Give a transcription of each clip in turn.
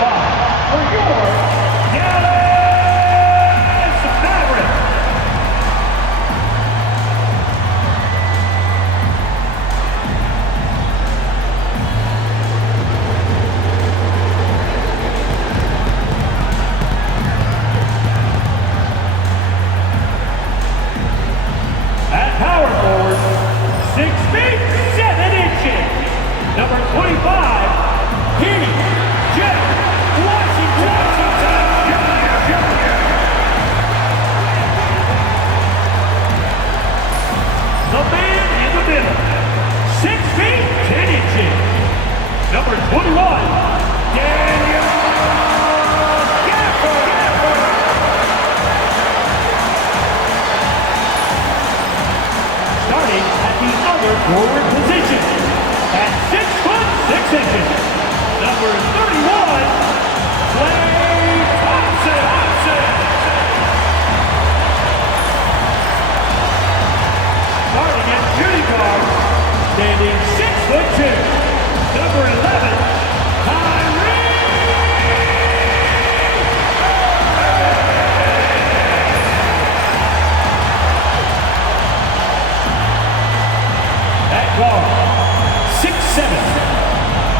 5 for your Dallas Mavericks. At power forward, 6 feet 7 inches, number 25, the man in the middle, 6 feet 10 inches, number 21, Daniel Gafford. Starting at the other forward position, at 6 foot 6 inches, number 31, Klay Thompson. Starting at shooting guard, standing 6'2", number 11, Kyrie. At guard, 6'7",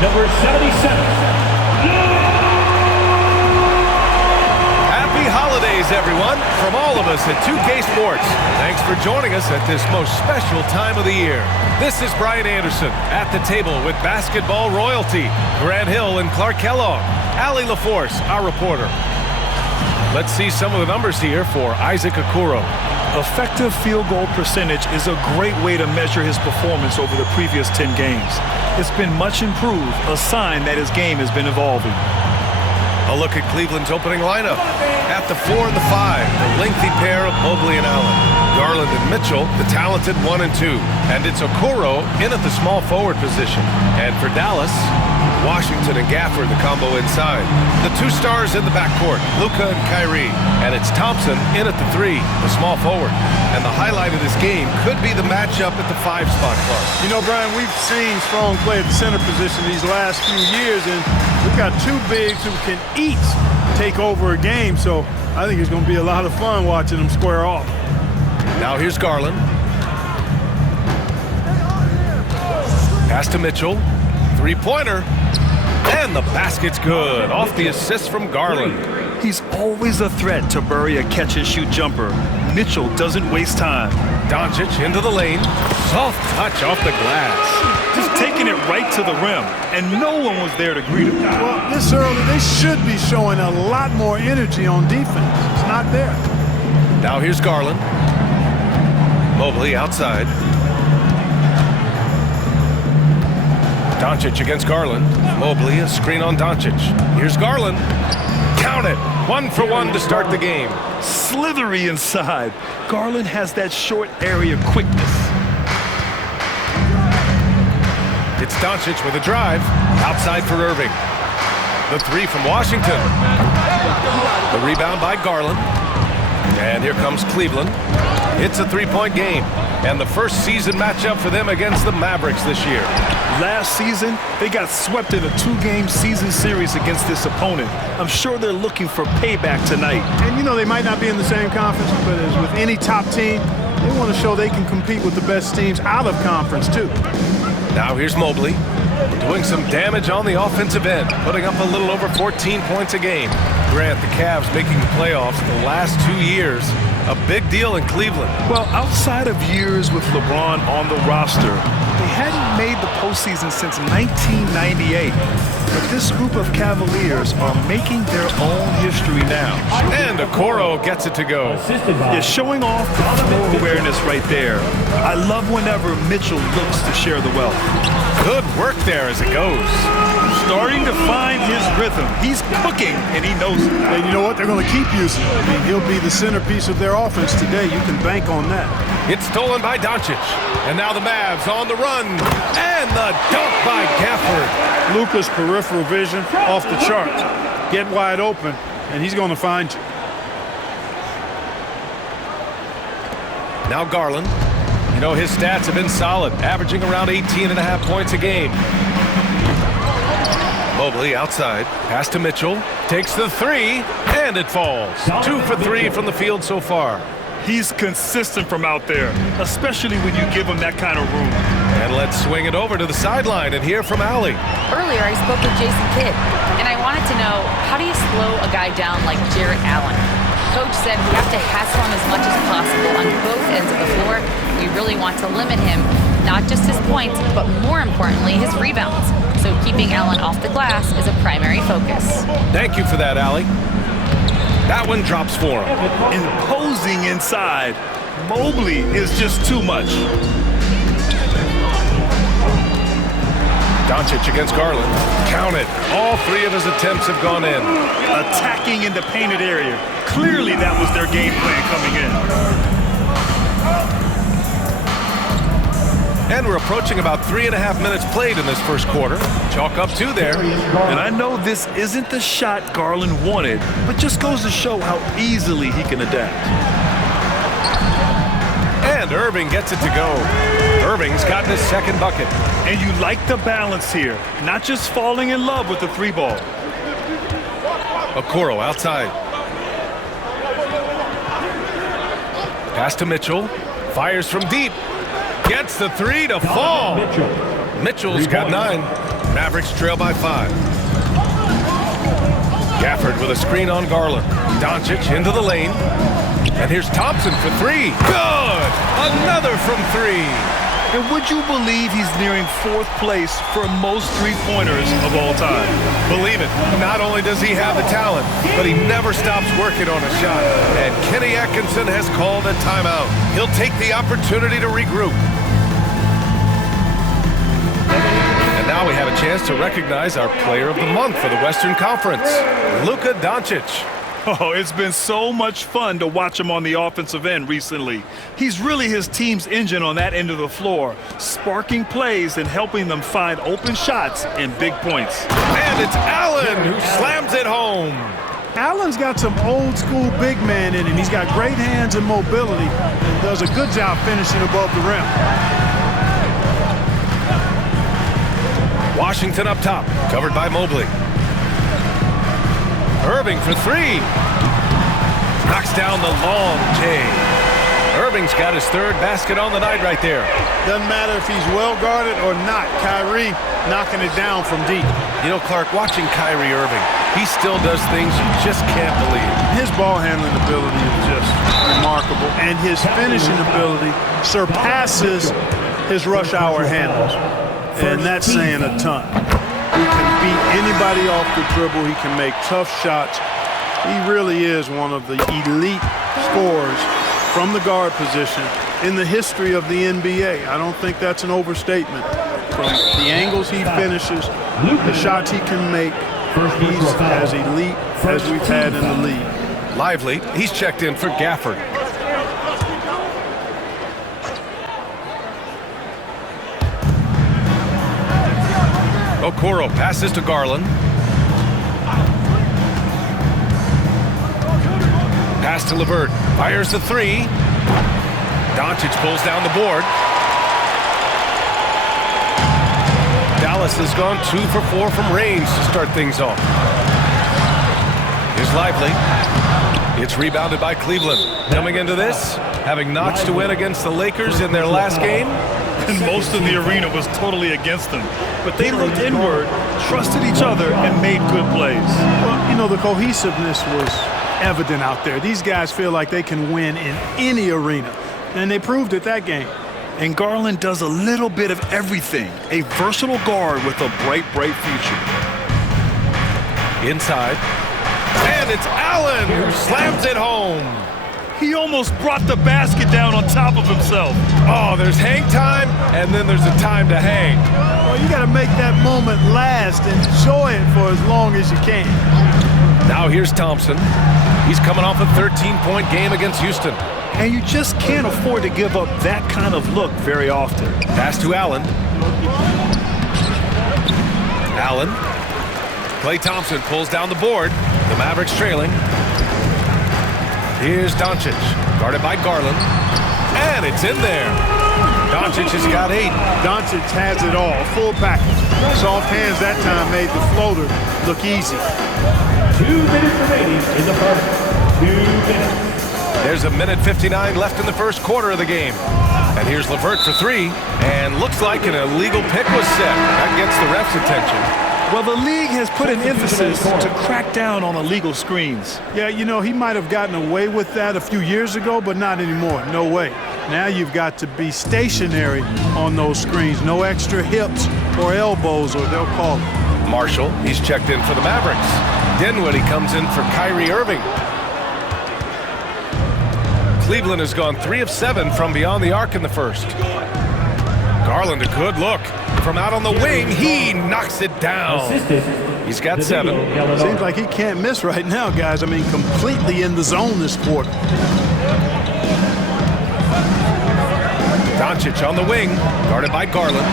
number 77. Happy holidays, everyone, from all of us at 2K Sports. Thanks for joining us at this most special time of the year. This is Brian Anderson at the table with basketball royalty, Grant Hill and Clark Kellogg, Allie LaForce, our reporter. Let's see some of the numbers here for Isaac Okoro. Effective field goal percentage is a great way to measure his performance over the previous 10 games. It's been much improved, a sign that his game has been evolving. A look at Cleveland's opening lineup. At the 4 and the 5, the lengthy pair of Mobley and Allen. Garland and Mitchell, the talented 1 and 2. And it's Okoro in at the small forward position. And for Dallas, Washington and Gafford, the combo inside. The 2 stars in the backcourt, Luka and Kyrie. And it's Thompson in at the 3, the small forward. And the highlight of this game could be the matchup at the 5 spot, Clark. You know, Brian, we've seen strong play at the center position these last few years, and we've got 2 bigs who can each take over a game, so I think it's going to be a lot of fun watching them square off. Now here's Garland. Pass to Mitchell. 3-pointer. And the basket's good. Off the assist from Garland. He's always a threat to bury a catch-and-shoot jumper. Mitchell doesn't waste time. Doncic into the lane. Soft touch off the glass. Just taking it right to the rim, and no one was there to greet him. Well, this early, they should be showing a lot more energy on defense. It's not there. Now here's Garland. Mobley outside. Doncic against Garland. Mobley, a screen on Doncic. Here's Garland. Count it. 1 for 1 to start the game. Slithery inside. Garland has that short area quickness. It's Doncic with a drive. Outside for Irving. The 3 from Washington. The rebound by Garland. And here comes Cleveland. It's a 3-point game. And the first season matchup for them against the Mavericks this year. Last season, they got swept in a 2-game season series against this opponent. I'm sure they're looking for payback tonight. And, you know, they might not be in the same conference, but as with any top team, they want to show they can compete with the best teams out of conference, too. Now here's Mobley, doing some damage on the offensive end, putting up a little over 14 points a game. Grant, the Cavs making the playoffs the last 2 years. A big deal in Cleveland. Well, outside of years with LeBron on the roster, they hadn't made the postseason since 1998. But this group of Cavaliers are making their own history now. And Okoro gets it to go. Yeah, showing off the floor awareness right there. I love whenever Mitchell looks to share the wealth. Good work there as it goes. Starting to find his rhythm. He's cooking, and he knows it. And you know what? They're going to keep using him. I mean, he'll be the centerpiece of their offense today. You can bank on that. It's stolen by Doncic. And now the Mavs on the run. And the dunk by Gafford. Luka's peripheral vision off the charts. Get wide open, and he's going to find you. Now Garland. You know, his stats have been solid, averaging around 18.5 points a game. Mobley outside. Pass to Mitchell. Takes the three, and it falls. 2 for 3 from the field so far. He's consistent from out there, especially when you give him that kind of room. And let's swing it over to the sideline and hear from Allie. Earlier, I spoke with Jason Kidd, and I wanted to know, how do you slow a guy down like Jarrett Allen? Coach said we have to hassle him as much as possible on both ends of the floor. We really want to limit him, not just his points, but more importantly, his rebounds. So keeping Allen off the glass is a primary focus. Thank you for that, Allie. That one drops for him. Imposing inside. Mobley is just too much. Doncic against Garland. Count it. All 3 of his attempts have gone in. Attacking in the painted area. Clearly that was their game plan coming in. And we're approaching about 3.5 minutes played in this first quarter. Chalk up 2 there. And I know this isn't the shot Garland wanted, but just goes to show how easily he can adapt. And Irving gets it to go. Irving's gotten his second bucket. And you like the balance here, not just falling in love with the 3 ball. Okoro outside. Pass to Mitchell. Fires from deep. Gets the 3 to fall. Mitchell's got 9. Mavericks trail by 5. Gafford with a screen on Garland. Doncic into the lane. And here's Thompson for 3. Good! Another from 3. And would you believe he's nearing 4th place for most 3-pointers of all time? Believe it. Not only does he have the talent, but he never stops working on a shot. And Kenny Atkinson has called a timeout. He'll take the opportunity to regroup. And now we have a chance to recognize our Player of the Month for the Western Conference, Luka Doncic. Oh, it's been so much fun to watch him on the offensive end recently. He's really his team's engine on that end of the floor, sparking plays and helping them find open shots and big points. And it's Allen who slams it home. Allen's got some old school big man in him. He's got great hands and mobility and does a good job finishing above the rim. Washington up top, covered by Mobley. Irving for 3. Knocks down the long J. Irving's got his 3rd basket on the night right there. Doesn't matter if he's well guarded or not. Kyrie knocking it down from deep. You know, Clark, watching Kyrie Irving, he still does things you just can't believe. His ball handling ability is just remarkable, and his finishing ability surpasses his rush hour handles, and that's saying a ton. He can beat anybody off the dribble. He can make tough shots. He really is one of the elite scorers from the guard position in the history of the NBA. I don't think that's an overstatement. From the angles he finishes, the shots he can make, he's as elite as we've had in the league. Lively, he's checked in for Gafford. Okoro passes to Garland. Pass to LeVert. Fires the 3. Doncic pulls down the board. Dallas has gone 2 for 4 from range to start things off. Here's Lively. It's rebounded by Cleveland. Coming into this, having notched to win against the Lakers in their last game. And most of the arena was totally against them. But they looked inward, trusted each other, and made good plays. Well, you know, the cohesiveness was evident out there. These guys feel like they can win in any arena, and they proved it that game. And Garland does a little bit of everything. A versatile guard with a bright, bright future. Inside. And it's Allen who slams it home. He almost brought the basket down on top of himself. Oh, there's hang time, and then there's a time to hang. Well, you got to make that moment last. Enjoy it for as long as you can. Now here's Thompson. He's coming off a 13-point game against Houston. And you just can't afford to give up that kind of look very often. Pass to Allen. Allen. Klay Thompson pulls down the board. The Mavericks trailing. Here's Doncic, guarded by Garland. And it's in there. Doncic has got 8. Doncic has it all, full package. Soft hands that time made the floater look easy. 2 minutes remaining in the first. 2 minutes. There's a minute 59 left in the first quarter of the game. And here's LeVert for 3. And looks like an illegal pick was set. That gets the ref's attention. Well, the league has put an emphasis to crack down on illegal screens. Yeah, you know, he might have gotten away with that a few years ago, but not anymore. No way. Now you've got to be stationary on those screens. No extra hips or elbows, or they'll call it. Marshall, he's checked in for the Mavericks. Dinwiddie comes in for Kyrie Irving. Cleveland has gone 3 of 7 from beyond the arc in the first. Garland, a good look. From out on the wing, he knocks it down. He's got 7. Seems like he can't miss right now, guys. I mean, completely in the zone this quarter. Doncic on the wing, guarded by Garland.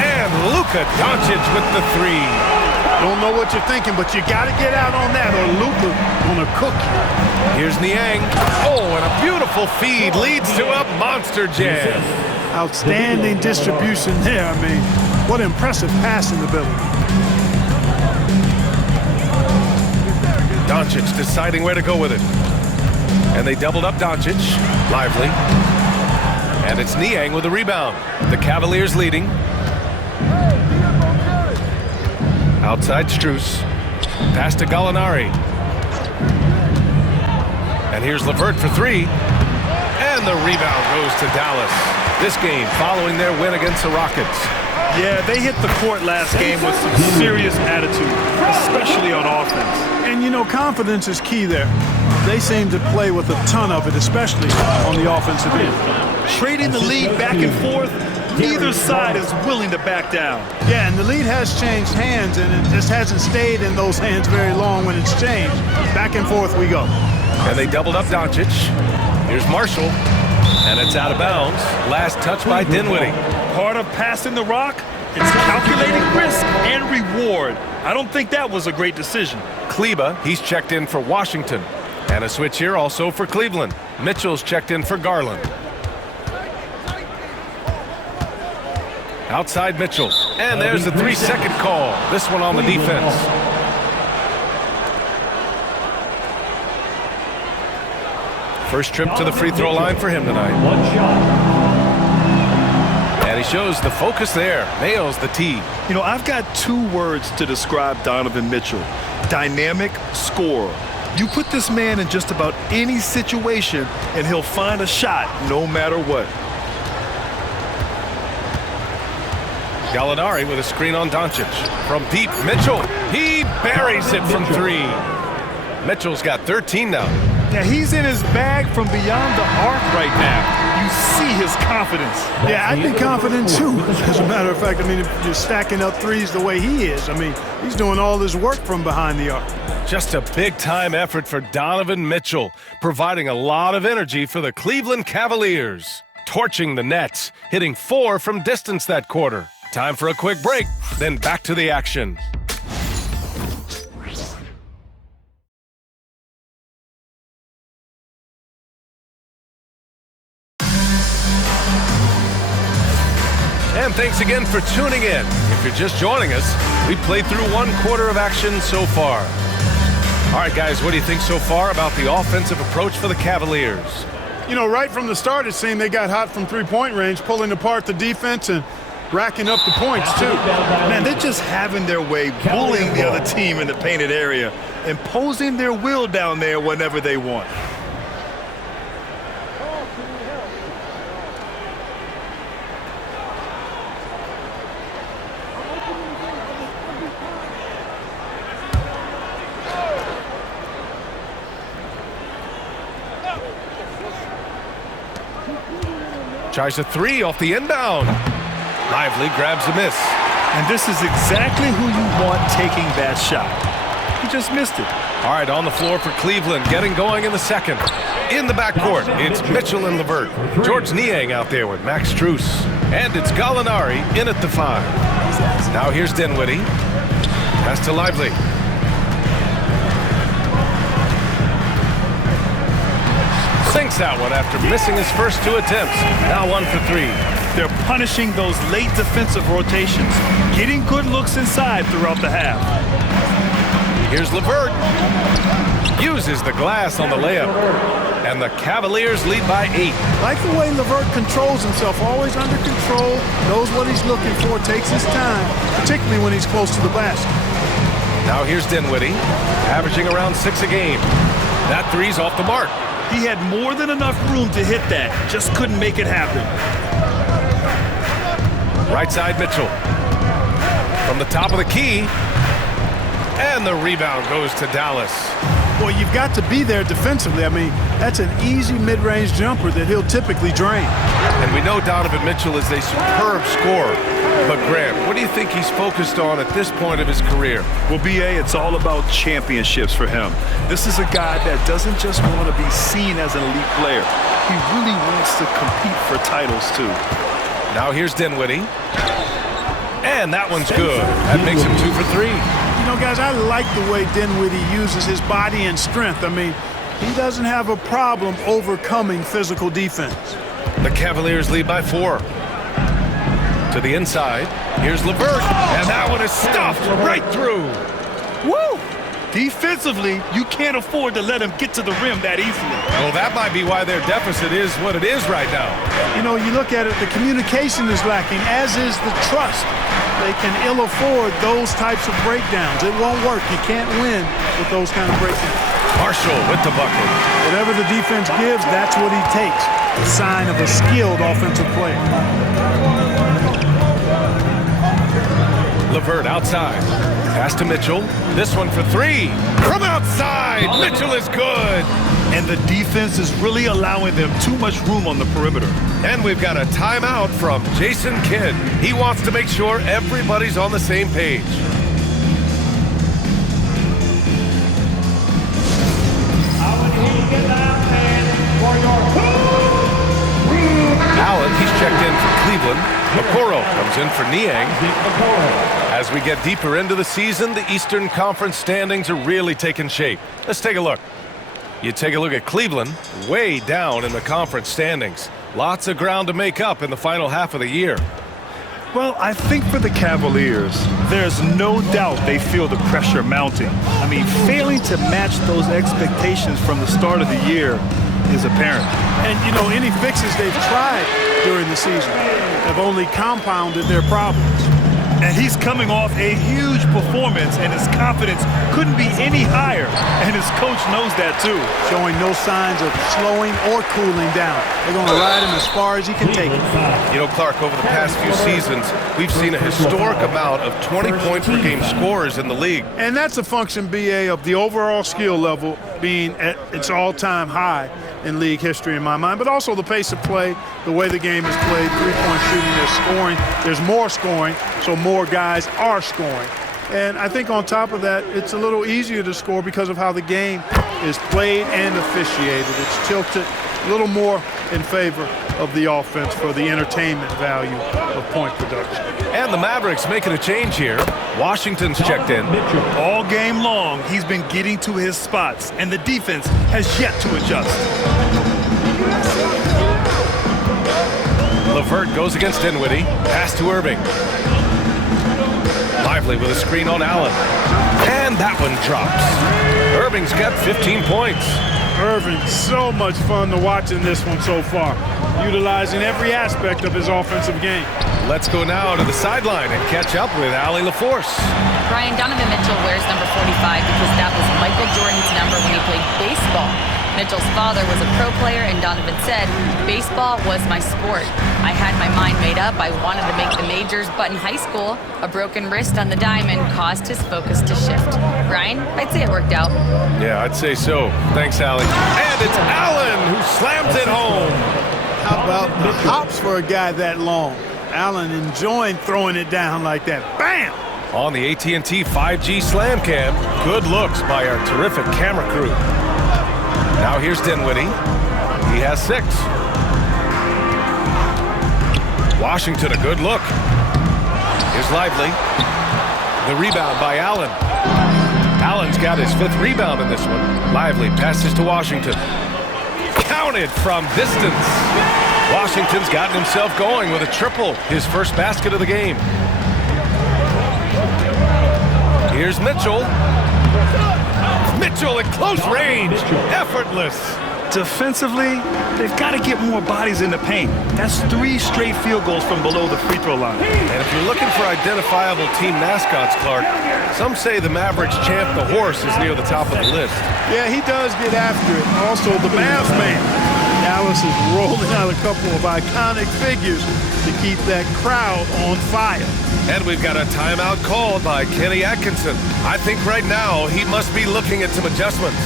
And Luka Doncic with the 3. Don't know what you're thinking, but you got to get out on that or Luka gonna cook you. Here's Niang. Oh, and a beautiful feed leads to a monster jam. Outstanding distribution there. I mean, what impressive passing ability. Doncic deciding where to go with it. And they doubled up Doncic. Lively. And it's Niang with the rebound. The Cavaliers leading. Outside Strus. Pass to Gallinari. And here's LeVert for 3. And the rebound goes to Dallas. This game following their win against the Rockets. Yeah, they hit the court last game with some serious attitude, especially on offense. And, you know, confidence is key there. They seem to play with a ton of it, especially on the offensive end. Trading the lead back and forth, neither side is willing to back down. Yeah, and the lead has changed hands, and it just hasn't stayed in those hands very long when it's changed. Back and forth we go. And they doubled up Doncic. Here's Marshall. And it's out of bounds. Last touch by Dinwiddie. Part of passing the rock, it's calculating risk and reward. I don't think that was a great decision. Kleba, he's checked in for Washington. And a switch here also for Cleveland. Mitchell's checked in for Garland. Outside Mitchell. And there's the 3-second call. This one on the defense. First trip to the free throw line for him tonight. 1 shot. And he shows the focus there. Nails the tee. You know, I've got 2 words to describe Donovan Mitchell. Dynamic scorer. You put this man in just about any situation, and he'll find a shot no matter what. Gallinari with a screen on Doncic. From deep, Mitchell. He buries it from 3. Mitchell's got 13 now. Yeah, he's in his bag from beyond the arc right now. You see his confidence. Yeah, I'd be confident too. As a matter of fact, I mean, if you're stacking up threes the way he is, I mean, he's doing all this work from behind the arc. Just a big-time effort for Donovan Mitchell, providing a lot of energy for the Cleveland Cavaliers. Torching the Nets, hitting 4 from distance that quarter. Time for a quick break, then back to the action. And thanks again for tuning in. If you're just joining us, we played through 1 quarter of action so far. All right, guys, what do you think so far about the offensive approach for the Cavaliers? You know, right from the start, it seemed they got hot from three-point range, pulling apart the defense and racking up the points, too. Man, they're just having their way, bullying the other team in the painted area, imposing their will down there whenever they want. Tries a 3 off the inbound. Lively grabs a miss. And this is exactly who you want taking that shot. He just missed it. All right, on the floor for Cleveland, getting going in the second. In the backcourt, it's Mitchell and LeVert. George Niang out there with Max Strus. And it's Gallinari in at the 5. Now here's Dinwiddie. Pass to Lively. Sinks that one after missing his first 2 attempts. Now 1 for 3. They're punishing those late defensive rotations, getting good looks inside throughout the half. Here's LeVert. Uses the glass on the layup. And the Cavaliers lead by 8. Like the way LeVert controls himself, always under control, knows what he's looking for, takes his time, particularly when he's close to the basket. Now here's Dinwiddie, averaging around 6 a game. That three's off the mark. He had more than enough room to hit that, just couldn't make it happen. Right side Mitchell. From the top of the key. And the rebound goes to Dallas. Well, you've got to be there defensively. I mean, that's an easy mid-range jumper that he'll typically drain. And we know Donovan Mitchell is a superb scorer. But Graham, what do you think he's focused on at this point of his career? Well, B.A., it's all about championships for him. This is a guy that doesn't just want to be seen as an elite player. He really wants to compete for titles, too. Now here's Dinwiddie. And that one's good. That makes him 2 for 3. You know, guys, I like the way Dinwiddie uses his body and strength. I mean, he doesn't have a problem overcoming physical defense. The Cavaliers lead by 4. To the inside. Here's LeVert. And that one is stuffed right through. Woo! Defensively, you can't afford to let him get to the rim that easily. Well, that might be why their deficit is what it is right now. You know, you look at it, the communication is lacking, as is the trust. They can ill afford those types of breakdowns. It won't work. You can't win with those kind of breakdowns. Marshall with the bucket. Whatever the defense gives, that's what he takes. A sign of a skilled offensive player. LeVert outside. Pass to Mitchell. This one for 3. From outside. Mitchell is good. And the defense is really allowing them too much room on the perimeter. And we've got a timeout from Jason Kidd. He wants to make sure everybody's on the same page. Allen, he's checked in for Cleveland. Okoro comes in for Niang. As we get deeper into the season, the Eastern Conference standings are really taking shape. Let's take a look. You take a look at Cleveland, way down in the conference standings. Lots of ground to make up in the final half of the year. Well, I think for the Cavaliers, there's no doubt they feel the pressure mounting. I mean, failing to match those expectations from the start of the year is apparent. And, you know, any fixes they've tried during the season have only compounded their problems. And he's coming off a huge performance, and his confidence couldn't be any higher. And his coach knows that, too. Showing no signs of slowing or cooling down. They're going to ride him as far as he can take it. You know, Clark, over the past few seasons, we've seen a historic amount of 20-point-per-game scorers in the league. And that's a function, B.A., of the overall skill level being at its all-time high in league history in my mind, but also the pace of play, the way the game is played, three-point shooting, there's scoring, there's more scoring, so more guys are scoring. And I think on top of that, it's a little easier to score because of how the game is played and officiated. It's tilted a little more in favor of the offense for the entertainment value of point production. And the Mavericks making a change here. Washington's checked in. All game long, he's been getting to his spots, and the defense has yet to adjust. LeVert goes against Dinwiddie. Pass to Irving. Lively with a screen on Allen. And that one drops. Irving's got 15 points. Irving, so much fun to watch in this one so far, utilizing every aspect of his offensive game. Let's go now to the sideline and catch up with Allie LaForce. Brian, Donovan Mitchell wears number 45 because that was Michael Jordan's number when he played baseball. Mitchell's father was a pro player, and Donovan said, "Baseball was my sport. I had my mind made up. I wanted to make the majors, but in high school, a broken wrist on the diamond caused his focus to shift." Brian, I'd say it worked out. Yeah, I'd say so. Thanks, Allie. And it's Allen who slams it home. How about the hops for a guy that long? Allen enjoying throwing it down like that. Bam! On the AT&T 5G Slam Cam, good looks by our terrific camera crew. Now here's Dinwiddie. He has 6. Washington, a good look. Here's Lively. The rebound by Allen. Allen's got his 5th rebound in this one. Lively passes to Washington. Counted from distance. Washington's gotten himself going with a triple, his first basket of the game. Here's Mitchell. Mitchell at close range, effortless. Defensively, they've got to get more bodies in the paint. That's 3 straight field goals from below the free throw line. And if you're looking for identifiable team mascots, Clark, some say the Mavericks champ, the horse, is near the top of the list. Yeah, he does get after it. Also, the Mavs man. Dallas is rolling out a couple of iconic figures to keep that crowd on fire. And we've got a timeout called by Kenny Atkinson. I think right now he must be looking at some adjustments.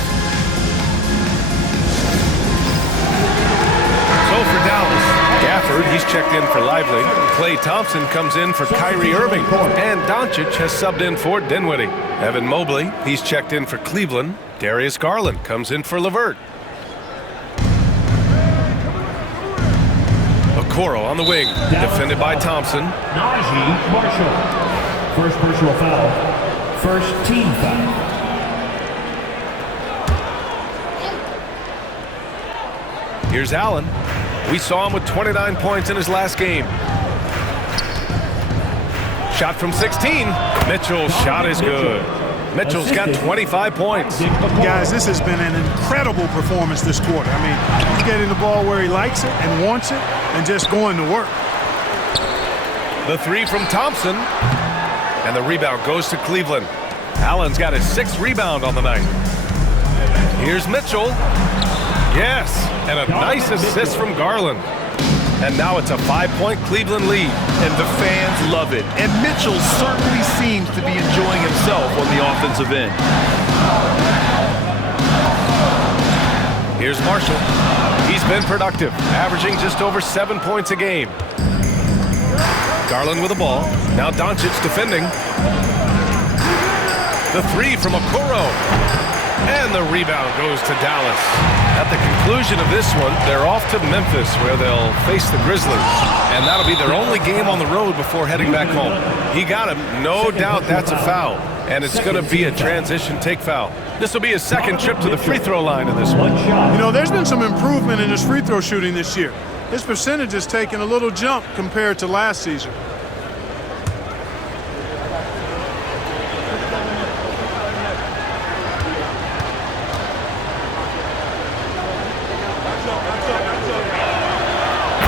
So for Dallas, Gafford, he's checked in for Lively. Klay Thompson comes in for Kyrie Irving. And Doncic has subbed in for Dinwiddie. Evan Mobley, he's checked in for Cleveland. Darius Garland comes in for LeVert. Okoro on the wing, defended by Thompson. Najee Marshall. First personal foul. First team foul. Here's Allen. We saw him with 29 points in his last game. Shot from 16. Mitchell's shot is good. Mitchell's got 25 points. Guys, this has been an incredible performance this quarter. I mean, he's getting the ball where he likes it and wants it and just going to work. The 3 from Thompson. And the rebound goes to Cleveland. Allen's got his 6th rebound on the night. Here's Mitchell. Yes, and a nice assist from Garland. And now it's a 5-point Cleveland lead. And the fans love it. And Mitchell certainly seems to be enjoying himself on the offensive end. Here's Marshall. He's been productive, averaging just over 7 points a game. Garland with the ball. Now Doncic defending. The 3 from Okoro. And the rebound goes to Dallas. At the conclusion of this one, they're off to Memphis, where they'll face the Grizzlies. And that'll be their only game on the road before heading back home. He got him. No doubt that's a foul. And it's going to be a transition take foul. This will be his 2nd trip to the free throw line in this one. You know, there's been some improvement in his free throw shooting this year. His percentage has taken a little jump compared to last season.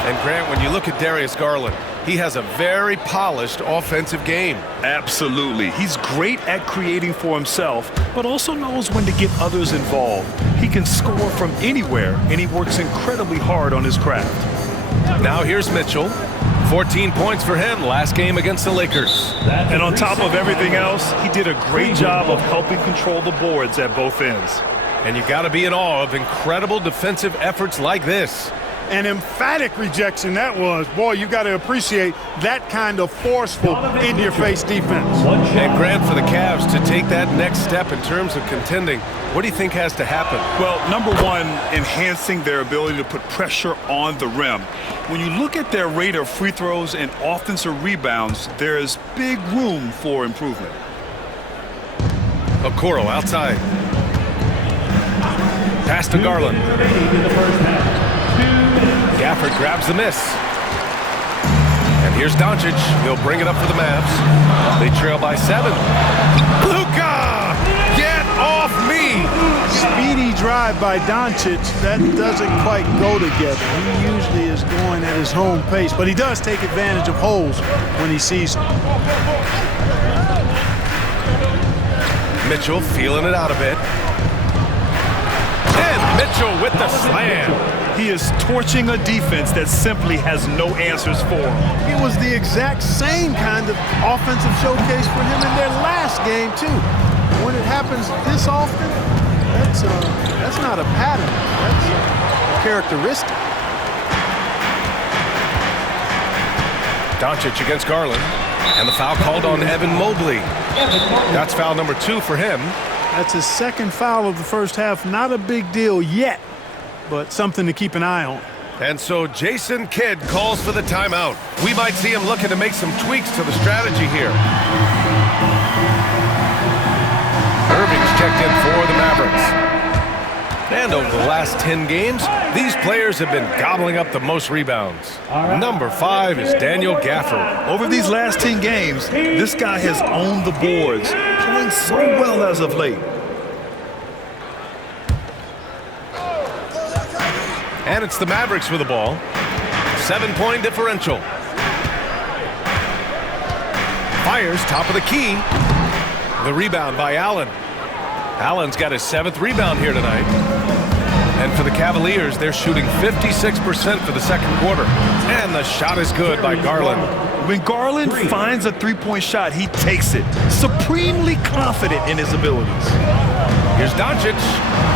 And Grant, when you look at Darius Garland, he has a very polished offensive game. Absolutely. He's great at creating for himself, but also knows when to get others involved. He can score from anywhere, and he works incredibly hard on his craft. Now here's Mitchell. 14 points for him last game against the Lakers. And on top of everything else, he did a great job of helping control the boards at both ends. And you got to be in awe of incredible defensive efforts like this. An emphatic rejection that was. Boy, you got to appreciate that kind of forceful, in-your-face defense. And Grant, for the Cavs to take that next step in terms of contending, what do you think has to happen? Well, number one, enhancing their ability to put pressure on the rim. When you look at their rate of free throws and offensive rebounds, there is big room for improvement. Okoro outside. Pass to Garland. Gafford grabs the miss. And here's Doncic. He'll bring it up for the Mavs. They trail by 7. Luka! Get off me! Speedy drive by Doncic. That doesn't quite go together. He usually is going at his home pace, but he does take advantage of holes when he sees them. Mitchell feeling it out a bit. And Mitchell with the slam. He is torching a defense that simply has no answers for him. It was the exact same kind of offensive showcase for him in their last game, too. When it happens this often, that's not a pattern. That's a characteristic. Doncic against Garland. And the foul called on Evan Mobley. That's foul number 2 for him. That's his 2nd foul of the first half. Not a big deal yet, but something to keep an eye on. And so Jason Kidd calls for the timeout. We might see him looking to make some tweaks to the strategy here. Irving's checked in for the Mavericks. And And over the last 10 games, these players have been gobbling up the most rebounds. Number 5 is Daniel Gafford. Over these last 10 games, this guy has owned the boards, playing so well as of late. And it's the Mavericks with the ball. 7-point differential. Fires top of the key. The rebound by Allen. Allen's got his 7th rebound here tonight. And for the Cavaliers, they're shooting 56% for the second quarter. And the shot is good by Garland. When Garland finds a three-point shot, he takes it, supremely confident in his abilities. Here's Doncic.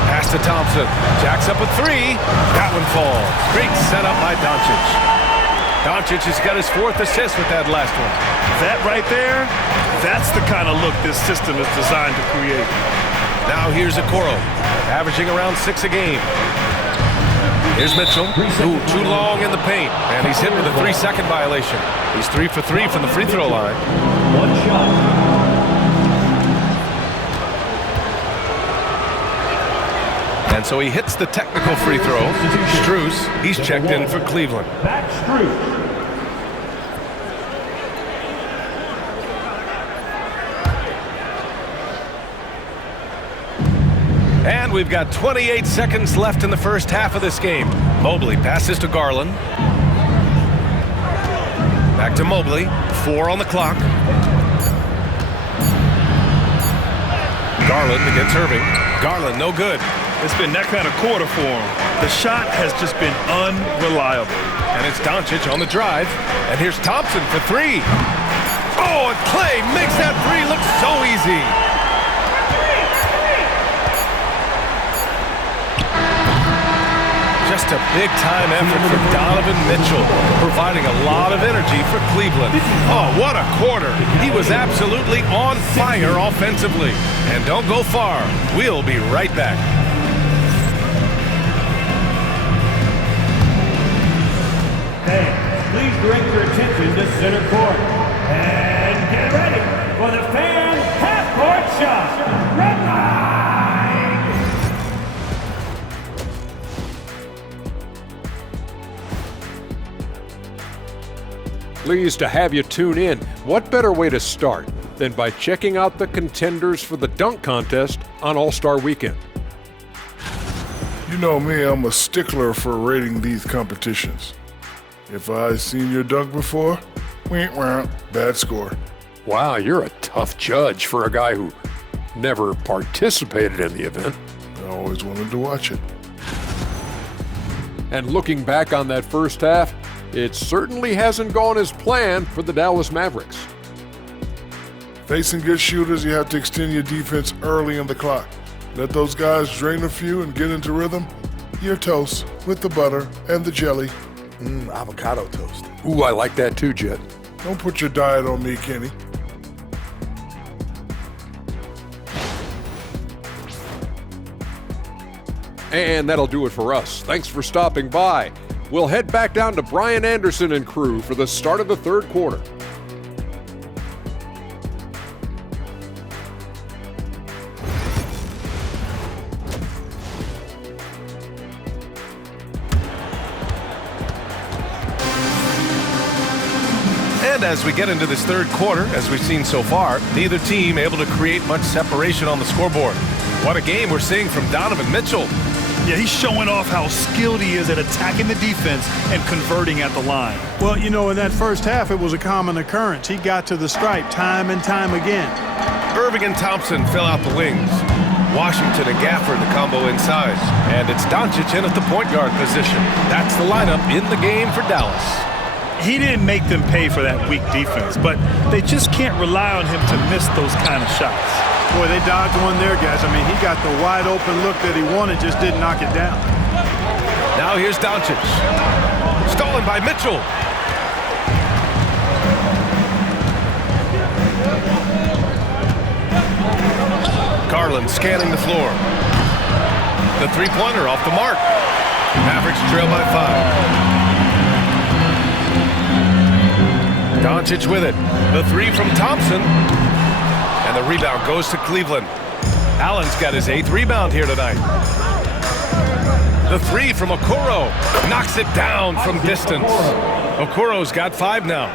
Pass to Thompson. Jacks up a 3. That one falls. Great setup by Doncic. Doncic has got his 4th assist with that last one. That right there, that's the kind of look this system is designed to create. Now here's Okoro, averaging around 6 a game. Here's Mitchell. Ooh, too long in the paint, and he's hit with a 3-second violation. He's 3 for 3 from the free throw line. One shot. And so he hits the technical free throw. Strus, he's checked in for Cleveland. Back Strus. And we've got 28 seconds left in the first half of this game. Mobley passes to Garland. Back to Mobley. 4 on the clock. Garland against Irving. Garland, no good. It's been that kind of quarter for him. The shot has just been unreliable. And it's Doncic on the drive. And here's Thompson for 3. Oh, and Clay makes that 3 look so easy. Just a big-time effort for Donovan Mitchell, providing a lot of energy for Cleveland. Oh, what a quarter. He was absolutely on fire offensively. And don't go far. We'll be right back. Fans, please direct your attention to center court. And get ready for the fan half-court shot. Red line! Pleased to have you tune in. What better way to start than by checking out the contenders for the dunk contest on All-Star Weekend? You know me, I'm a stickler for rating these competitions. If I seen your dunk before, bad score. Wow, you're a tough judge for a guy who never participated in the event. I always wanted to watch it. And looking back on that first half, it certainly hasn't gone as planned for the Dallas Mavericks. Facing good shooters, you have to extend your defense early in the clock. Let those guys drain a few and get into rhythm. You're toast with the butter and the jelly. Avocado toast. Ooh, I like that too, Jet. Don't put your diet on me, Kenny. And that'll do it for us. Thanks for stopping by. We'll head back down to Brian Anderson and crew for the start of the third quarter. And as we get into this third quarter, as we've seen so far, neither team able to create much separation on the scoreboard. What a game we're seeing from Donovan Mitchell. Yeah, he's showing off how skilled he is at attacking the defense and converting at the line. Well, you know, in that first half, it was a common occurrence. He got to the stripe time and time again. Irving and Thompson fill out the wings. Washington and Gafford the combo inside. And it's Doncic in at the point guard position. That's the lineup in the game for Dallas. He didn't make them pay for that weak defense, but they just can't rely on him to miss those kind of shots. Boy, they dodged one there, guys. I mean, he got the wide open look that he wanted, just didn't knock it down. Now here's Doncic. Stolen by Mitchell. Garland scanning the floor. The three-pointer off the mark. Mavericks trail by 5. Doncic with it. The 3 from Thompson. And the rebound goes to Cleveland. Allen's got his 8th rebound here tonight. The three from Okoro knocks it down from distance. Okoro's got 5 now.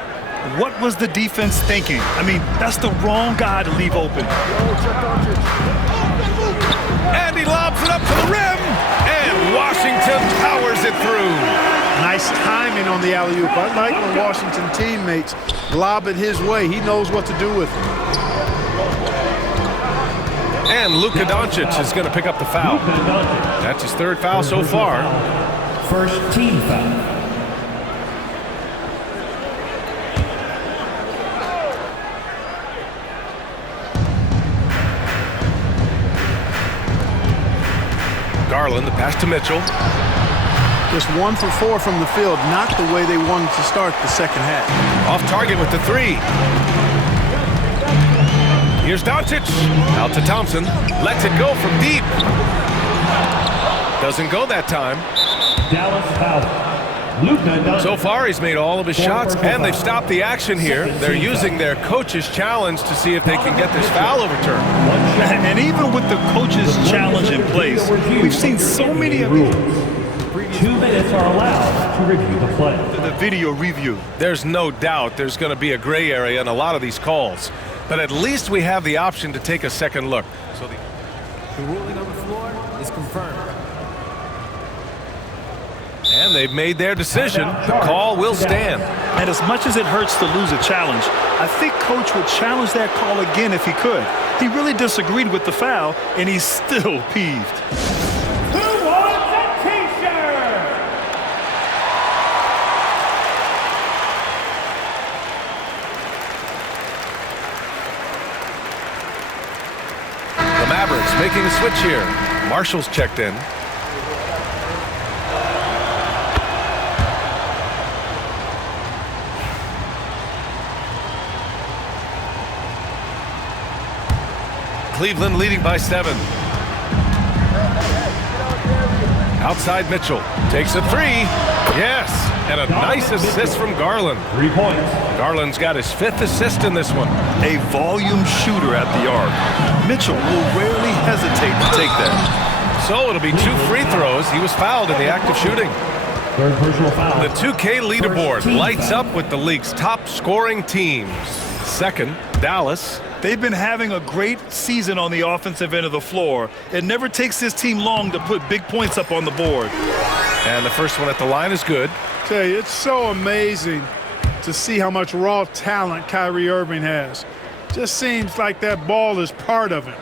What was the defense thinking? I mean, that's the wrong guy to leave open. And he lobs it up to the rim. And Washington powers it through. Nice timing on the alley-oop. I like when Washington teammates lob it his way. He knows what to do with it. And Luka Doncic is going to pick up the foul. That's his 3rd foul so far. First team foul. Garland, the pass to Mitchell. Just 1 for 4 from the field, not the way they wanted to start the second half. Off target with the 3. Here's Doncic. Out to Thompson. Lets it go from deep. Doesn't go that time. Dallas foul. Luka. So far, he's made all of his shots, and they've stopped the action here. They're using their coach's challenge to see if they can get this foul overturned. And even with the coach's challenge in place, we've seen so many of these. 2 minutes are allowed to review the play. The video review. There's no doubt there's going to be a gray area in a lot of these calls, but at least we have the option to take a second look. So the ruling on the floor is confirmed. And they've made their decision. The call will stand. And as much as it hurts to lose a challenge, I think Coach would challenge that call again if he could. He really disagreed with the foul, and he's still peeved. Who wants a t-shirt? The Mavericks making a switch here. Marshall's checked in. Cleveland leading by 7. Outside Mitchell. Takes a 3. Yes. And a nice assist from Garland. 3 points. Garland's got his 5th assist in this one. A volume shooter at the arc. Mitchell will rarely hesitate to take that. So it'll be 2 free throws. He was fouled in the act of shooting. 3rd personal foul. The 2K leaderboard lights up with the league's top scoring teams. 2nd, Dallas. They've been having a great season on the offensive end of the floor. It never takes this team long to put big points up on the board. And the first one at the line is good. Tell you, it's so amazing to see how much raw talent Kyrie Irving has. Just seems like that ball is part of him.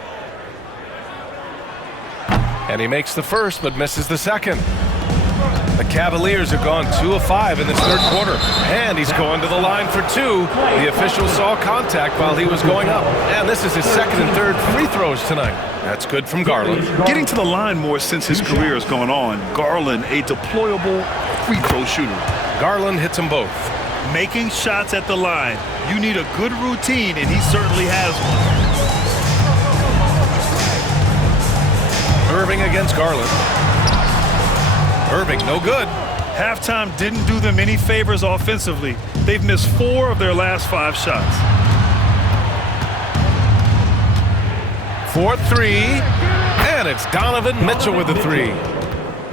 And he makes the first but misses the second. The Cavaliers have gone 2 of 5 in this 3rd quarter. And he's going to the line for 2. The official saw contact while he was going up. And this is his 2nd and 3rd free throws tonight. That's good from Garland. Getting to the line more since his career has gone on. Garland, a deployable free throw shooter. Garland hits them both. Making shots at the line. You need a good routine, and he certainly has one. Irving against Garland. Irving, no good. Halftime didn't do them any favors offensively. They've missed 4 of their last 5 shots. 4-3, and it's Donovan Mitchell with the 3.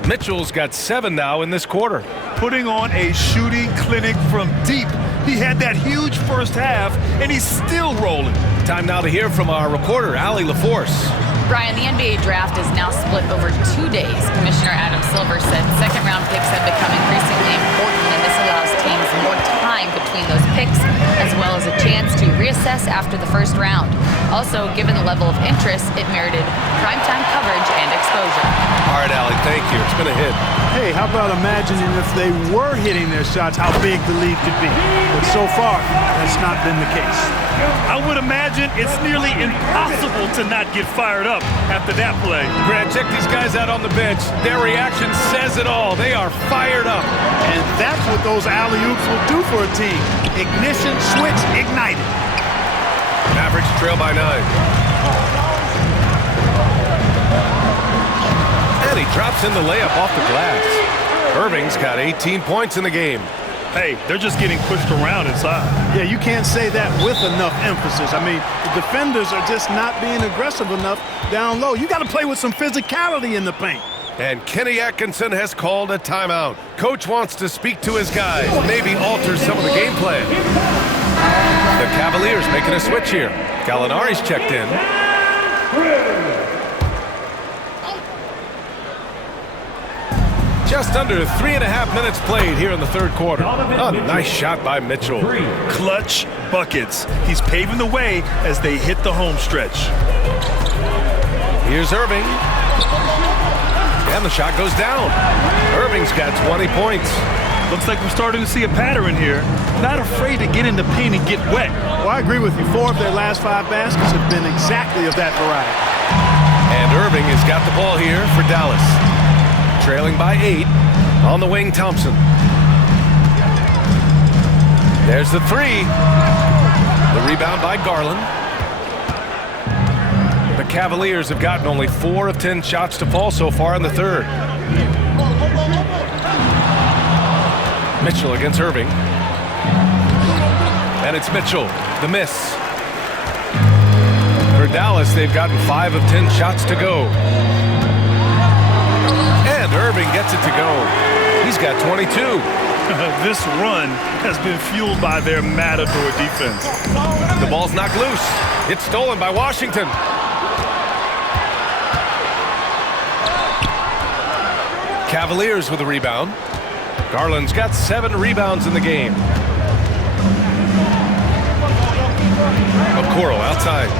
Mitchell's got 7 now in this quarter. Putting on a shooting clinic from deep. He had that huge first half, and he's still rolling. Time now to hear from our reporter, Allie LaForce. Brian, the NBA draft is now split over 2 days. Commissioner Adam Silver said second-round picks have become increasingly important, and this allows teams more time between those picks, as well as a chance to reassess after the first round. Also, given the level of interest, it merited primetime coverage and exposure. All right, Allie, thank you. It's been a hit. Hey, how about imagining if they were hitting their shots, how big the lead could be? But so far, that's not been the case. I would imagine it's nearly impossible to not get fired up after that play. Grant, check these guys out on the bench. Their reaction says it all. They are fired up. And that's what those alley-oops will do for a team. Ignition, switch, ignited. Mavericks trail by 9. And he drops in the layup off the glass. Irving's got 18 points in the game. Hey, they're just getting pushed around inside. Yeah, you can't say that with enough emphasis. I mean, the defenders are just not being aggressive enough down low. You got to play with some physicality in the paint. And Kenny Atkinson has called a timeout. Coach wants to speak to his guys, maybe alter some of the game plan. The Cavaliers making a switch here. Gallinari's checked in. Just under 3.5 minutes played here in the third quarter. A nice shot by Mitchell. Clutch buckets. He's paving the way as they hit the home stretch. Here's Irving. And the shot goes down. Irving's got 20 points. Looks like we're starting to see a pattern here. Not afraid to get in the paint and get wet. Well, I agree with you. 4 of their last 5 baskets have been exactly of that variety. And Irving has got the ball here for Dallas. Trailing by 8 on the wing, Thompson. There's the 3. The rebound by Garland. The Cavaliers have gotten only 4 of 10 shots to fall so far in the third. Mitchell against Irving. And it's Mitchell, the miss. For Dallas, they've gotten 5 of 10 shots to go. And Irving gets it to go. He's got 22. This run has been fueled by their matador defense. The ball's knocked loose. It's stolen by Washington. Cavaliers with a rebound. Garland's got 7 rebounds in the game. Okoro outside.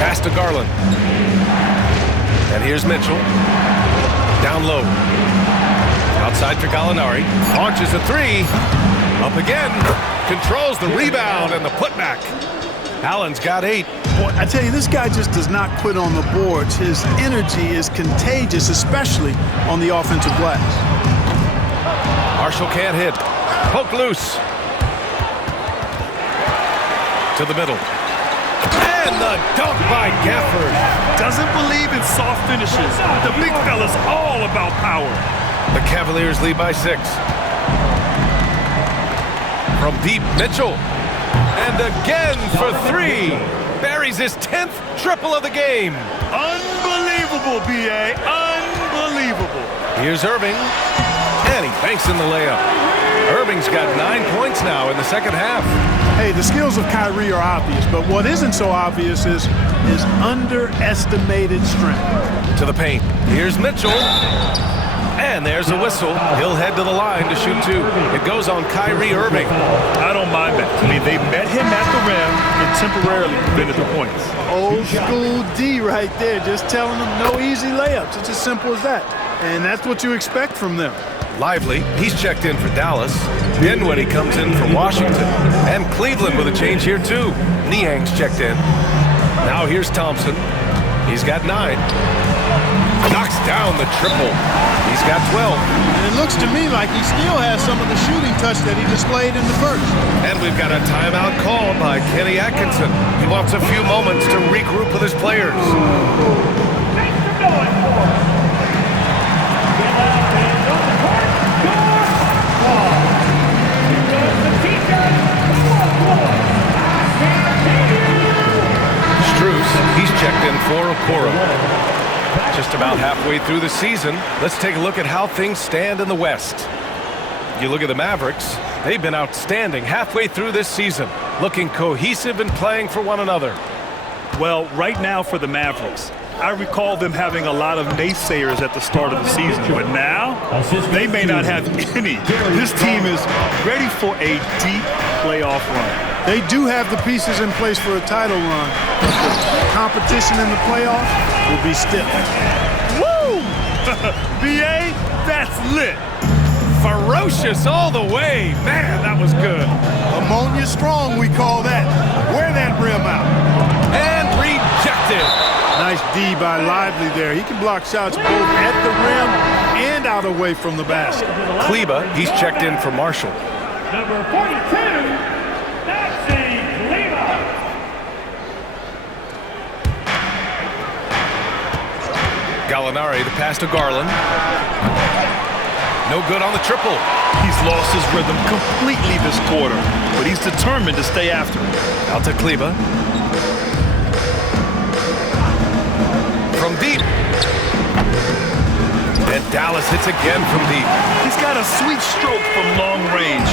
Pass to Garland. And here's Mitchell. Down low. Outside for Gallinari. Launches a 3. Up again. Controls the rebound and the putback. Allen's got 8. Boy, I tell you, this guy just does not quit on the boards. His energy is contagious, especially on the offensive glass. Marshall can't hit. Poke loose. To the middle. And the dunk by Gafford. Doesn't believe in soft finishes. The big fella's all about power. The Cavaliers lead by 6. From deep, Mitchell. And again for 3. Buries his 10th triple of the game. Unbelievable, B.A. Unbelievable. Here's Irving. And he banks in the layup. Irving's got 9 points now in the second half. Hey, the skills of Kyrie are obvious, but what isn't so obvious is his underestimated strength. To the paint. Here's Mitchell. And there's a whistle. He'll head to the line to shoot 2. It goes on Kyrie Irving. I don't mind that. I mean, they met him at the rim and temporarily prevented the points. Old school D right there, just telling them no easy layups. It's as simple as that. And that's what you expect from them. Lively, he's checked in for Dallas. Dinwiddie comes in for Washington. And Cleveland with a change here too. Niang's checked in. Now here's Thompson. He's got 9. Knocks down the triple. He's got 12. And it looks to me like he still has some of the shooting touch that he displayed in the first. And we've got a timeout called by Kenny Atkinson. He wants a few moments to regroup with his players. Strus, he's checked in for Okoro. Just about halfway through the season, let's take a look at how things stand in the West. You look at the Mavericks, they've been outstanding halfway through this season, looking cohesive and playing for one another. Well, right now for the Mavericks, I recall them having a lot of naysayers at the start of the season, but now they may not have any. This team is ready for a deep playoff run. They do have the pieces in place for a title run. The competition in the playoffs will be stiff. Woo! B.A., that's lit. Ferocious all the way. Man, that was good. Ammonia strong, we call that. Wear that rim out. And rejected. Nice D by Lively there. He can block shots both at the rim and out away from the basket. Kleba, he's checked in for Marshall. Number 42, Maxi Kleba. Gallinari, the pass to Garland. No good on the triple. He's lost his rhythm completely this quarter, but he's determined to stay after it. Out to Kleba. from deep. And Dallas hits again from deep. He's got a sweet stroke from long range.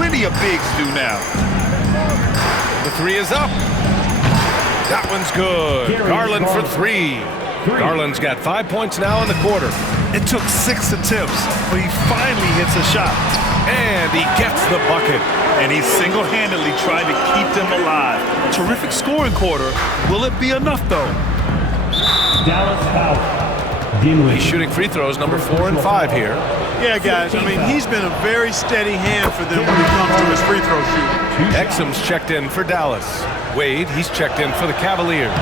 Plenty of bigs do now. The three is up. That one's good. Garland for three. Garland's got 5 points now in the quarter. It took 6 attempts, but he finally hits a shot. And he gets the bucket. And he single-handedly tried to keep them alive. Terrific scoring quarter. Will it be enough, though? Dallas foul. He's shooting free throws, number 4 and 5 here. Yeah, guys, I mean, he's been a very steady hand for them when it comes to his free throw shooting. Exum's checked in for Dallas. Wade, he's checked in for the Cavaliers.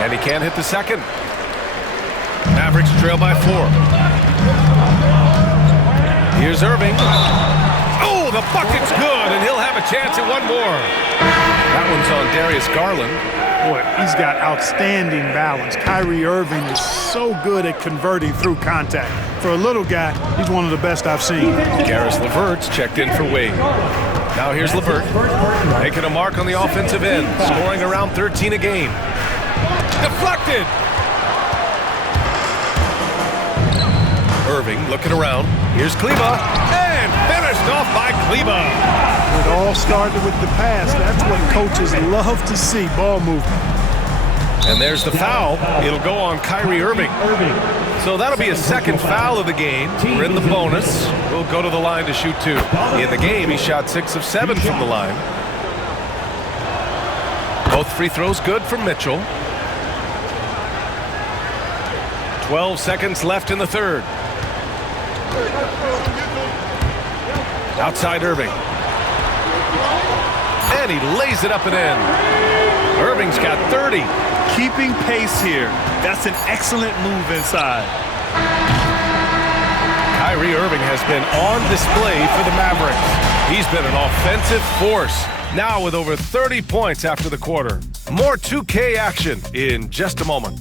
And he can't hit the second. Mavericks trail by 4. Here's Irving. Oh, the bucket's good, and he'll have a chance at one more. That one's on Darius Garland. Boy, he's got outstanding balance. Kyrie Irving is so good at converting through contact. For a little guy, he's one of the best I've seen. Karis LeVert's checked in for Wade. Now here's LeVert, making a mark on the offensive end, scoring around 13 a game. Deflected! Irving looking around. Here's Kleba, and finished off by Kleba. It all started with the pass. That's what coaches love to see, ball movement. And there's the foul. It'll go on Kyrie Irving. So that'll be a second foul of the game. We're in the bonus. We'll go to the line to shoot 2. In the game, he shot 6 of 7 from the line. Both free throws good from Mitchell. 12 seconds left in the third. Outside Irving. And he lays it up and in. Irving's got 30. Keeping pace here. That's an excellent move inside. Kyrie Irving has been on display for the Mavericks. He's been an offensive force, now with over 30 points after the quarter. More 2K action in just a moment.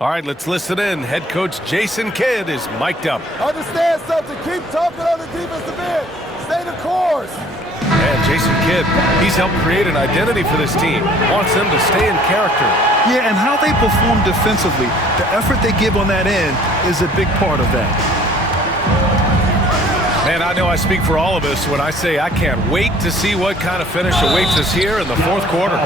All right, let's listen in. Head coach Jason Kidd is mic'd up. Understand something. Keep talking on the defensive end. Stay the course. And Jason Kidd, he's helped create an identity for this team. Wants them to stay in character. Yeah, and how they perform defensively, the effort they give on that end is a big part of that. Man, I know I speak for all of us when I say I can't wait to see what kind of finish awaits us here in the fourth quarter.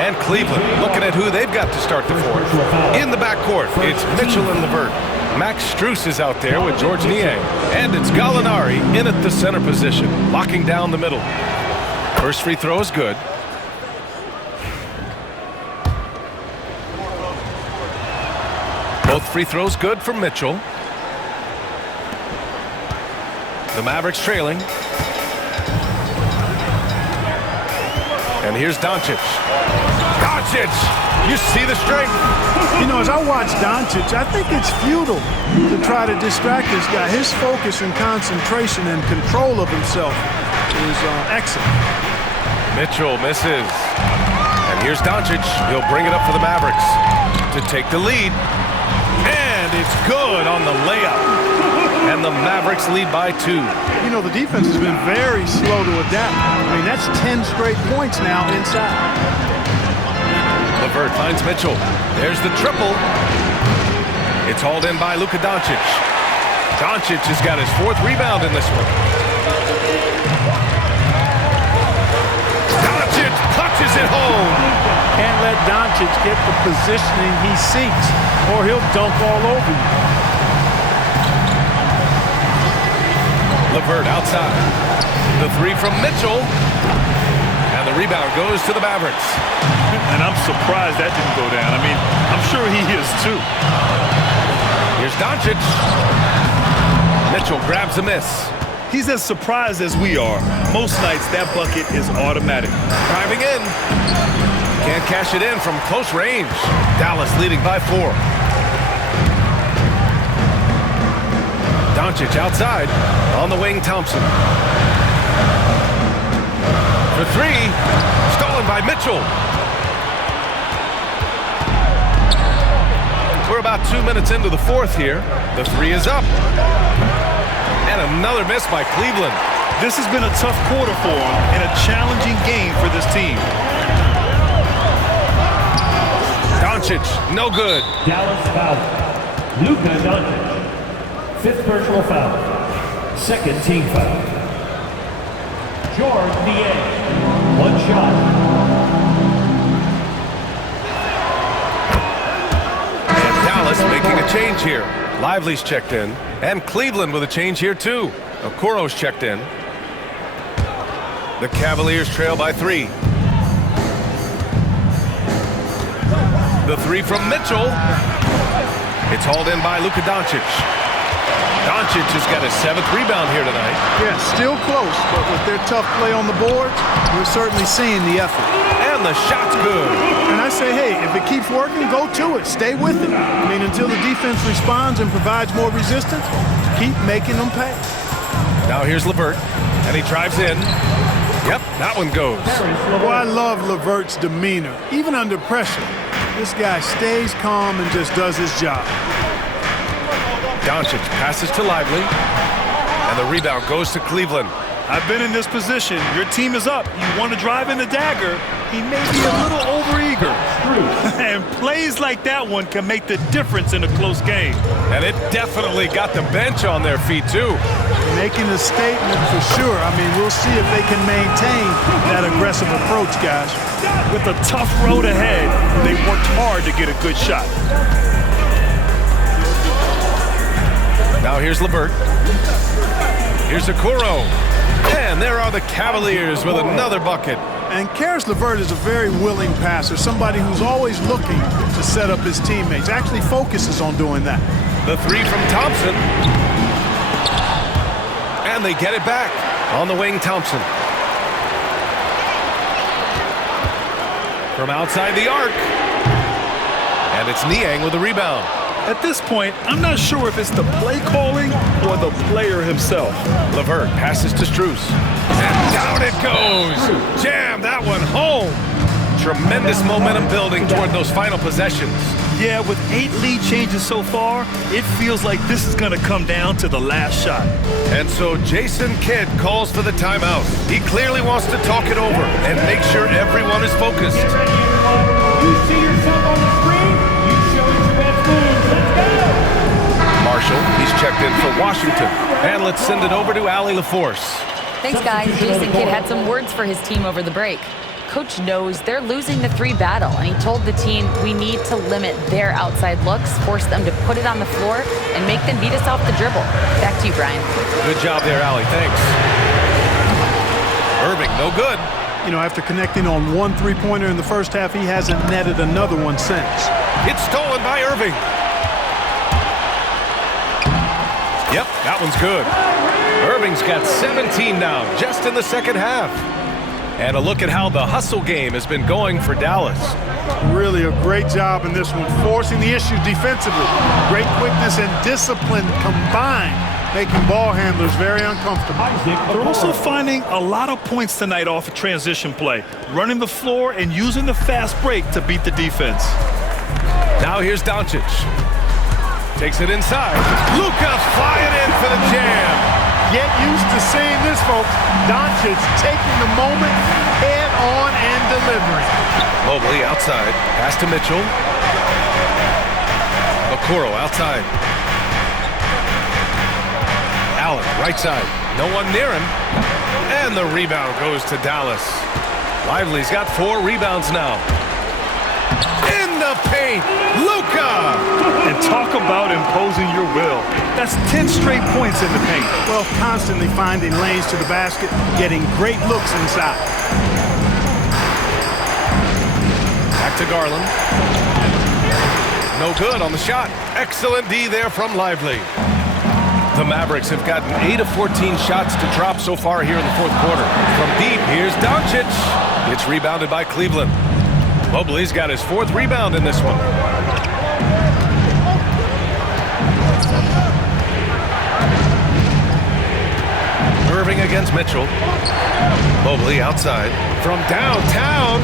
And Cleveland, looking at who they've got to start the fourth. In the backcourt, it's Mitchell and LeVert. Max Strus is out there with George Niang. And it's Gallinari in at the center position, locking down the middle. First free throw is good. Both free throws good from Mitchell. The Mavericks trailing. And here's Doncic. Doncic! You see the strength. You know, as I watch Doncic, I think it's futile to try to distract this guy. His focus and concentration and control of himself is excellent. Mitchell misses. And here's Doncic. He'll bring it up for the Mavericks to take the lead. And it's good on the layup. And the Mavericks lead by 2. You know, the defense has been very slow to adapt. I mean, that's 10 straight points now inside. LeVert finds Mitchell. There's the triple. It's hauled in by Luka Doncic. Doncic has got his 4th rebound in this one. Doncic punches it home. Can't let Doncic get the positioning he seeks, or he'll dunk all over you. LeVert outside. The 3 from Mitchell. And the rebound goes to the Mavericks. And I'm surprised that didn't go down. I mean, I'm sure he is too. Here's Doncic. Mitchell grabs a miss. He's as surprised as we are. Most nights, that bucket is automatic. Driving in. Can't cash it in from close range. Dallas leading by 4. Doncic outside. On the wing, Thompson. For 3. Stolen by Mitchell. We're about 2 minutes into the fourth here. The 3 is up. And another miss by Cleveland. This has been a tough quarter for him and a challenging game for this team. Doncic, no good. Dallas foul. Luka Doncic. 5th personal foul. 2nd team foul. George Niang. 1 shot. And Dallas making a change here. Lively's checked in. And Cleveland with a change here too. Okoro's checked in. The Cavaliers trail by 3. The 3 from Mitchell. It's hauled in by Luka Doncic. Doncic has got his 7th rebound here tonight. Yeah, still close, but with their tough play on the boards, we're certainly seeing the effort. And the shot's good. And I say, hey, if it keeps working, go to it. Stay with it. I mean, until the defense responds and provides more resistance, keep making them pay. Now here's LeVert, and he drives in. Yep, that one goes. Well, I love LeVert's demeanor. Even under pressure, this guy stays calm and just does his job. Doncic passes to Lively, and the rebound goes to Cleveland. I've been in this position. Your team is up. You want to drive in the dagger. He may be a little overeager. And plays like that one can make the difference in a close game. And it definitely got the bench on their feet, too. Making a statement for sure. I mean, we'll see if they can maintain that aggressive approach, guys. With a tough road ahead, they worked hard to get a good shot. Now here's LeVert. Here's Okoro. And there are the Cavaliers with another bucket. And Karis LeVert is a very willing passer, somebody who's always looking to set up his teammates, actually focuses on doing that. The 3 from Thompson. And they get it back. On the wing, Thompson. From outside the arc. And it's Niang with the rebound. At this point, I'm not sure if it's the play calling or the player himself. LeVert passes to Strus. And down it goes. Jam that one home. Tremendous momentum building toward those final possessions. Yeah, with 8 lead changes so far, it feels like this is going to come down to the last shot. And so Jason Kidd calls for the timeout. He clearly wants to talk it over and make sure everyone is focused. You see yourself on the screen, you show your best moves. Let's go! Marshall, he's checked in for Washington. And let's send it over to Allie LaForce. Thanks, guys. Jason Kidd had some words for his team over the break. Coach knows they're losing the 3 battle, and he told the team we need to limit their outside looks, force them to put it on the floor, and make them beat us off the dribble. Back to you, Brian. Good job there, Allie. Thanks. Irving, no good. You know, after connecting on 1 3-pointer in the first half, he hasn't netted another one since. It's stolen by Irving. Yep, that one's good. Irving's got 17 now, just in the second half. And a look at how the hustle game has been going for Dallas. Really a great job in this one, forcing the issues defensively. Great quickness and discipline combined, making ball handlers very uncomfortable. They're also finding a lot of points tonight off of transition play, running the floor and using the fast break to beat the defense. Now here's Doncic. Takes it inside. Luka flying in for the jam. Get used to seeing this, folks. Doncic taking the moment head on and delivering. Mobley outside. Pass to Mitchell. Okoro outside. Allen right side. No one near him. And the rebound goes to Dallas. Lively's got 4 rebounds now. In the paint, Luka! And talk about imposing your will. That's 10 straight points in the paint. Well, constantly finding lanes to the basket, getting great looks inside. Back to Garland. No good on the shot. Excellent D there from Lively. The Mavericks have gotten 8 of 14 shots to drop so far here in the fourth quarter. From deep, here's Doncic. It's rebounded by Cleveland. Mobley's got his 4th rebound in this one. Irving against Mitchell. Mobley outside. From downtown,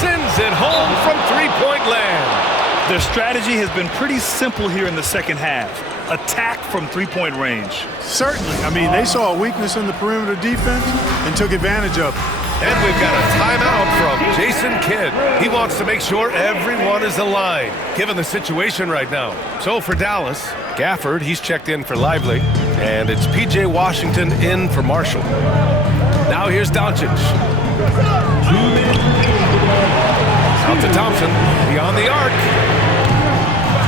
sends it home from 3-point land. Their strategy has been pretty simple here in the second half. attack from three-point range. Certainly. I mean, they saw a weakness in the perimeter defense and took advantage of it. And we've got a timeout from Jason Kidd. He wants to make sure everyone is aligned, given the situation right now. So for Dallas, Gafford, he's checked in for Lively, and it's P.J. Washington in for Marshall. Now here's Doncic. Out to Thompson, beyond the arc.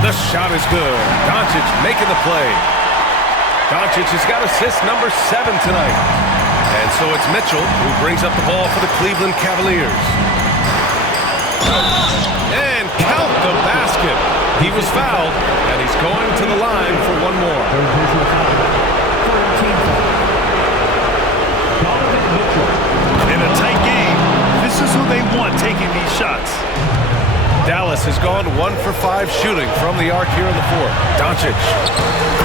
The shot is good. Doncic making the play. Doncic has got assist number 7 tonight. And so it's Mitchell who brings up the ball for the Cleveland Cavaliers. And count the basket. He was fouled, and he's going to the line for one more. In a tight game, this is who they want taking these shots. Dallas has gone 1 for 5 shooting from the arc here in the fourth. Doncic.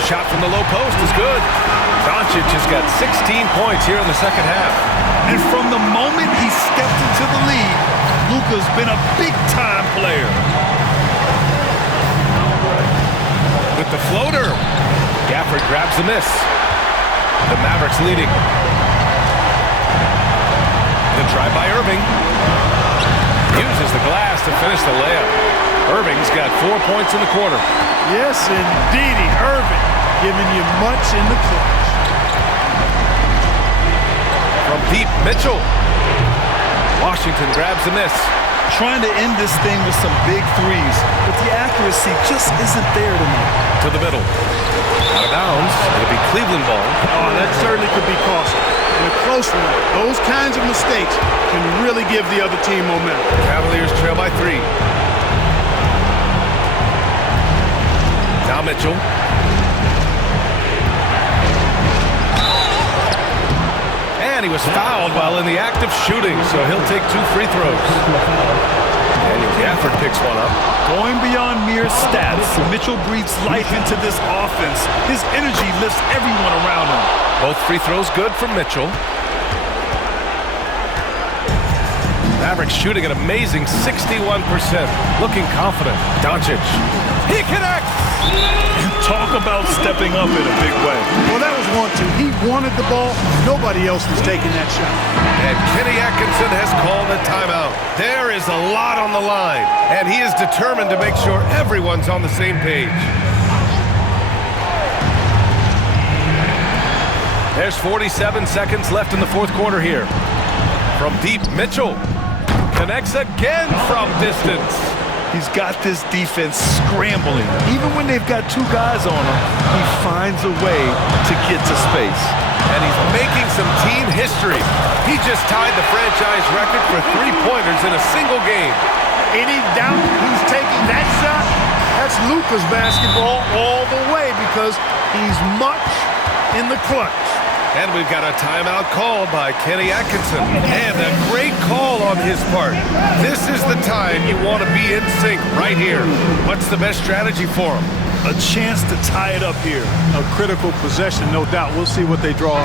Shot from the low post is good. Doncic has got 16 points here in the second half. And from the moment he stepped into the league, Luka's been a big-time player. With the floater, Gafford grabs the miss. The Mavericks leading. The try by Irving. Uses the glass to finish the layup. Irving's got 4 points in the quarter. Yes, indeedy. Irving giving you much in the clutch. From deep, Mitchell. Washington grabs the miss. Trying to end this thing with some big threes, but the accuracy just isn't there tonight. To the middle. Out of bounds. It'll be Cleveland ball. Oh, that certainly could be costly. In a close one, those kinds of mistakes can really give the other team momentum. Cavaliers trail by 3. Now Mitchell. And he was fouled while in the act of shooting, so he'll take 2 free throws. Daniel Gafford picks one up. Going beyond mere stats, Mitchell breathes life into this offense. His energy lifts everyone around him. Both free throws good from Mitchell. Mavericks shooting an amazing 61%. Looking confident. Doncic. He connects! Talk about stepping up in a big way. Well, that was 1-2. He wanted the ball. Nobody else was taking that shot. And Kenny Atkinson has called a timeout. There is a lot on the line, and he is determined to make sure everyone's on the same page. There's 47 seconds left in the fourth quarter here. From deep, Mitchell connects again from distance. He's got this defense scrambling. Even when they've got 2 guys on him, he finds a way to get to space. And he's making some team history. He just tied the franchise record for 3-pointers in a single game. Any doubt who's taking that shot? That's Luka's basketball all the way because he's much in the clutch. And we've got a timeout called by Kenny Atkinson. And a great call on his part. This is the time you want to be in sync right here. What's the best strategy for him? A chance to tie it up here. A critical possession, no doubt. We'll see what they draw.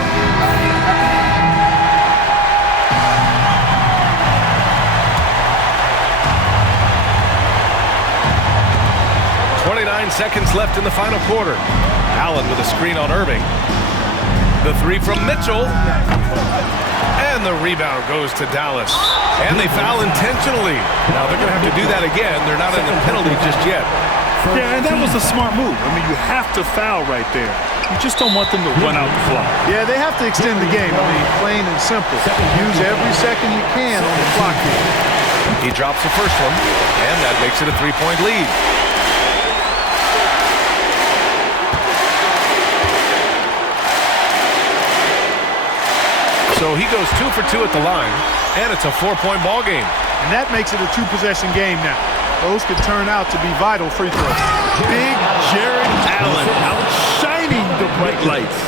29 seconds left in the final quarter. Allen with a screen on Irving. The 3 from Mitchell. And the rebound goes to Dallas. And they foul intentionally. Now they're going to have to do that again. They're not in the penalty just yet. Yeah, and that was a smart move. I mean, you have to foul right there. You just don't want them to run out the clock. Yeah, they have to extend the game. I mean, plain and simple. Use every second you can on the clock here. He drops the first one, and that makes it a 3-point lead. So he goes 2 for 2 at the line, and it's a 4-point ball game. And that makes it a 2-possession game now. Those could turn out to be vital free throws. Big Jared Allen outshining the bright lights.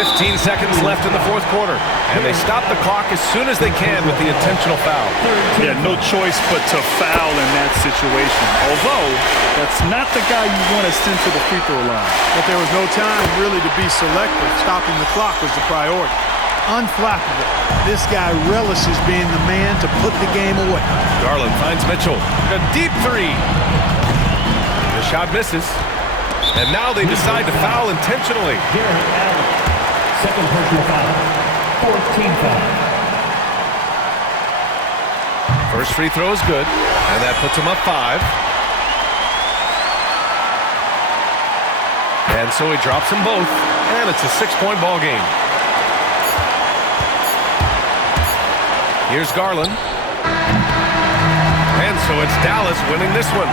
15 seconds left in the fourth quarter, and they stop the clock as soon as they can with the intentional foul. Yeah, no choice but to foul in that situation. Although, that's not the guy you want to send to the free throw line. But there was no time really to be selective. Stopping the clock was the priority. unflappable. This guy relishes being the man to put the game away. Garland finds Mitchell. A deep three. The shot misses. And now they decide to foul intentionally. Jared Allen, second personal foul, 4th team foul. First free throw is good, and that puts him up 5. And so he drops them both, and it's a 6-point ball game. Here's Garland. And so it's Dallas winning this one.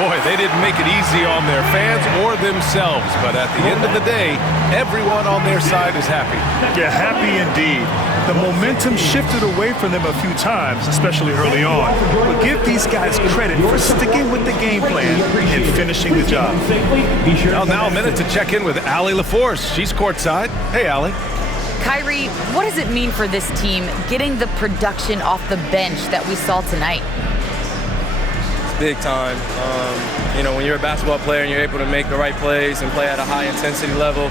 Boy, they didn't make it easy on their fans or themselves, but at the end of the day, everyone on their side is happy. Yeah, happy indeed. The momentum shifted away from them a few times, especially early on. But give these guys credit for sticking with the game plan and finishing the job. Well, now a minute to check in with Allie LaForce. She's courtside. Hey, Allie. Kyrie, what does it mean for this team getting the production off the bench that we saw tonight? Big time. When you're a basketball player and you're able to make the right plays and play at a high intensity level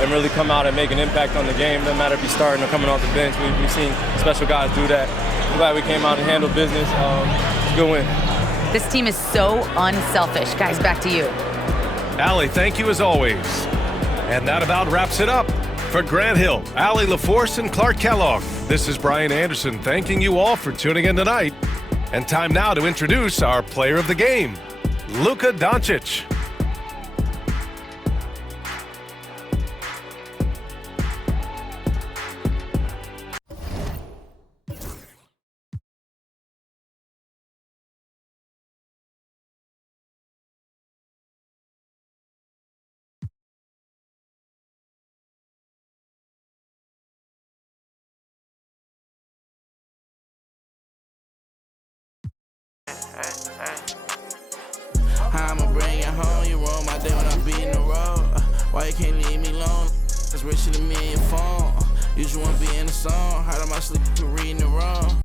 and really come out and make an impact on the game, doesn't matter if you're starting or coming off the bench. We've seen special guys do that. I'm glad we came out and handled business. It's a good win. This team is so unselfish. Guys, back to you. Allie, thank you as always. And that about wraps it up. For Grant Hill, Allie LaForce, and Clark Kellogg, this is Brian Anderson thanking you all for tuning in tonight. And time now to introduce our player of the game, Luka Doncic. I'ma bring you home, you roll my day when I be in the road. Why you can't leave me alone? It's richer than me and your phone. You just wanna be in the song, hard on my sleep to reading the wrong.